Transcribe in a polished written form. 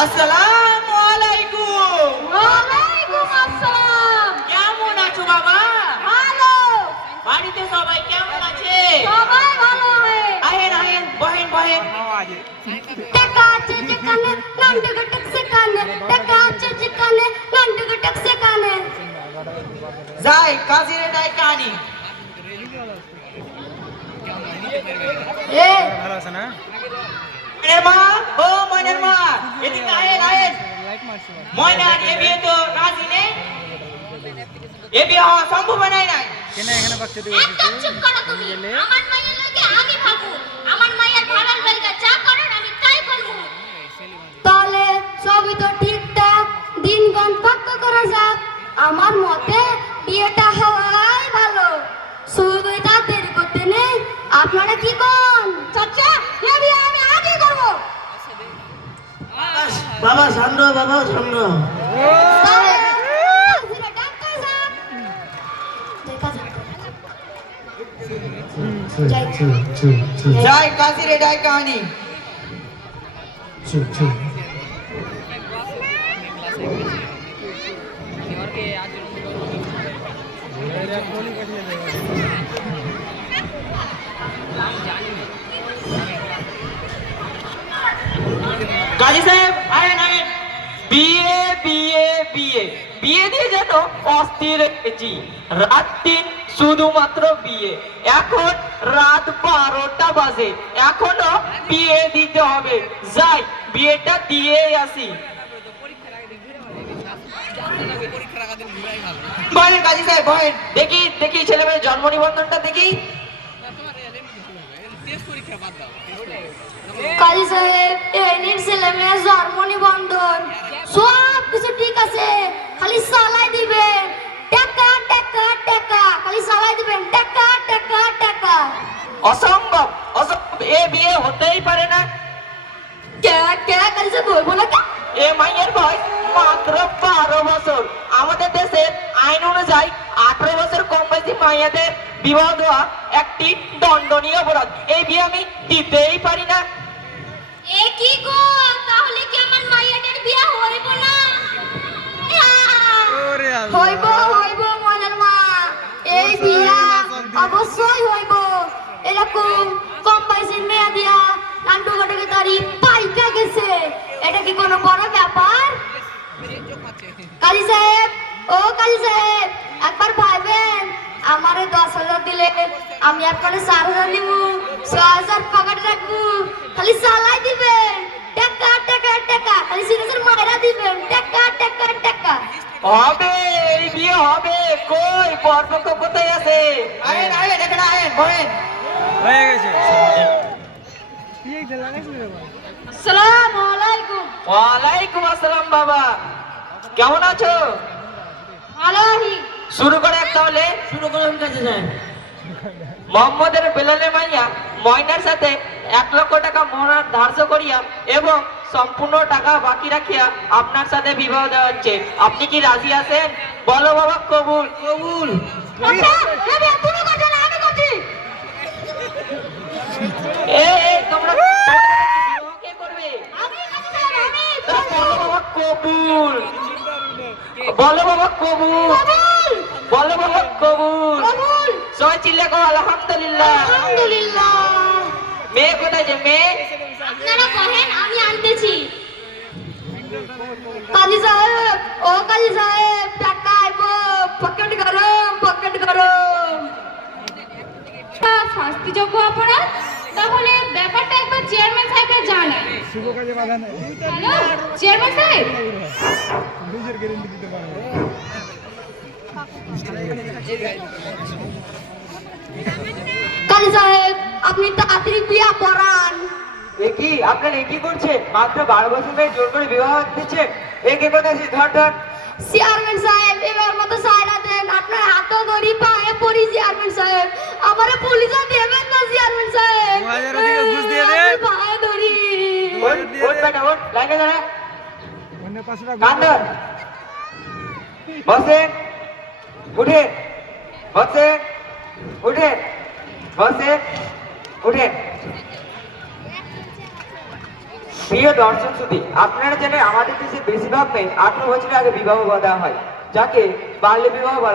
আসসালামুয়ালাইকুম। ওয়ালাইকুম আসসালাম। কেমন আছো বাবা? ভালো। বাড়িতে সবাই কেমন আছে? সবাই ভালো আছে। আহেন আহেন বহেন বহেন। টাকা আছে যেখানে নান্ডুকে টকসে কানে, টাকা আছে যেখানে নান্ডুকে টকসে কানে। যাই কাজিরে ডাই কানি। এ ভালো আছে না? ময়নের মা, ও ময়নের মা, এদিকে আহেন আহেন। ময়নার এ বিয়ে তো রাজি নেই। এ বিয়ে হওয়া সম্ভব নাই নাই। কেন এখানে বাচ্চা দিয়ে একদম চুপ করো তুমি। আমার মায়ের লাগে আমি ভাবো। আমার মায়ের ভাড়ার বাইরে যা করার আমি তাই করব। তাহলে সবই তো ঠিকঠাক দিনক্ষণ পাক্কা করা যাক। আমার মতে বিয়েটা হওয়াই ভালো। শুধু এটা দেরি করতে নেই। আপনারা কি কোন? চাচা, এ বিয়ে আমি আগে করব। বাবা সামনে বাবা সামনে যাই কাজিরে ডাই কানি। কাজী সাহেব আয়েন আয়েন। বিয়ে বিয়ে বিয়ে বিয়ে দিয়ে যেন অস্থির হয়েছি। রাত 3 শুধুমাত্র বিয়ে। এখন রাত 12টা বাজে, এখনো বিয়ে দিতে হবে। যাই বিয়েটা দিয়ে আসি। বলেন কাজী সাহেব বলেন। দেখি দেখি ছেলে মেয়ের জন্ম নিবন্ধনটা দেখি। কাজী সাহেব এই নিন ছেলে মেয়ের জন্ম নিবন্ধন। সব কিছু ঠিক আছে, খালি সালাই দিবেন। টাকা টাকা টাকা, খালি সালাই দিবেন। টাকা টাকা টাকা। অসম্ভব অসম্ভব, এ বিয়ে হতেই পারে না। কে কে কাজী সাহেব বলবো না কে? এ মাইয়ের বয়স মাত্র 12 বছর। আমাদের দেশের আইন অনুযায়ী 18 বছর কম বয়সী মাইয়াদের বিবাহ দেওয়া একটি দণ্ডনীয় অপরাধ। এই বিয়ে আমি দিতেই পারি না। এ কি গো, তাহলে কি আমার মাইয়াটার বিয়ে হইব না? ওরে আল্লাহ। হইব হইব মনের মা, এই বিয়া অবশ্যই হইব। এরকম কম বয়সের মেয়ে দিয়া নান্টু গটকে তারি পাইকা গেছে, এটা কি কোনো বড় ব্যাপার? কাজী সাহেব, ও কাজী সাহেব, একবার ভাইবেন। আমারে 10,000 দিলে আমি আপনারে 4,000 দিব। 6,000 পকেটে রাখবো, খালি সালাই দিবেন। টাকা টাকা টাকা, খালি সিরিজের মায়েরা দিবেন। টাকা টাকা টাকা। হবে, এই বিয়ে হবে। কই বরপক্ষ কোথায় আছে? আয়েন আয়েন এখানে আয়েন বলেন। হয়ে গেছে। আসসালামু আলাইকুম। ওয়ালাইকুম আসসালাম বাবা, কেমন আছো? ভালো আছি। শুরু করে তাহলে। শুরু করুন কাজী সাহেব। মোহাম্মদের বেলালে মাইয়া ময়নার সাথে 1 লক্ষ টাকা মোহর ধার্য করিয়া এবং সম্পূর্ণ টাকা বাকি রাখিয়া আপনার সাথে বিবাহ দেওয়া হচ্ছে। আপনি কি রাজি আছেন? বলো বাবা কবুল। কবুল। আচ্ছা, এবে তুমি করছো না আমি করছি? তোমরা বিবাহ কে করবে? আমি কাজী সাহেব, আমি। তা বলো বাবা কবুল। বলো বাবা কবুল। কবুল বলো বাবা কবুল। কবুল। সবাই চিল্লা কো আলহামদুলিল্লাহ। আলহামদুলিল্লাহ। মেয়ে কোথায় যে মেয়ে? আপনারা কহেন, আমি আনতেছি। কাজী সাহেব, ও কাজী সাহেব, টাকা আইব। পকেট গরম, পকেট গরম। শাস্তিযোগ্য অপরাধ, তাহলে ব্যাপারটা একবার চেয়ারম্যান সাহেবকে জানাই। শুভ কাজে বাধা নেই। হ্যালো চেয়ারম্যান সাহেব। নিজের গ্যারেন্টি দিতে পারবে। কাজী সাহেব, আপনি তাড়াতাড়ি বিয়া পড়ান। কি আপনার কি করছে? মাত্র 12 বছর মেয়ে জোর করে বিবাহ দিচ্ছে। কে কোথায় ধর ধর। চেয়ারম্যান সাহেব, এবার মতো সাইরা দেন। আপনার হাতও ধরি, পায়ে পড়ি চেয়ারম্যান সাহেব। আমারে পুলিশে বেটা ওঠ লাইনে দাঁড়া অন্য পাশে রাখ। কান্দর বসেন উঠে বসেন উঠে বসেন উঠে। প্রিয় দর্শক শ্রোতা, আপনারা জানেন আমাদের দেশে বেশিরভাগ মেয়ে 18 বছরের আগে বিবাহ দেওয়া হয়, যাকে বাল্য বিবাহ বলা হয়।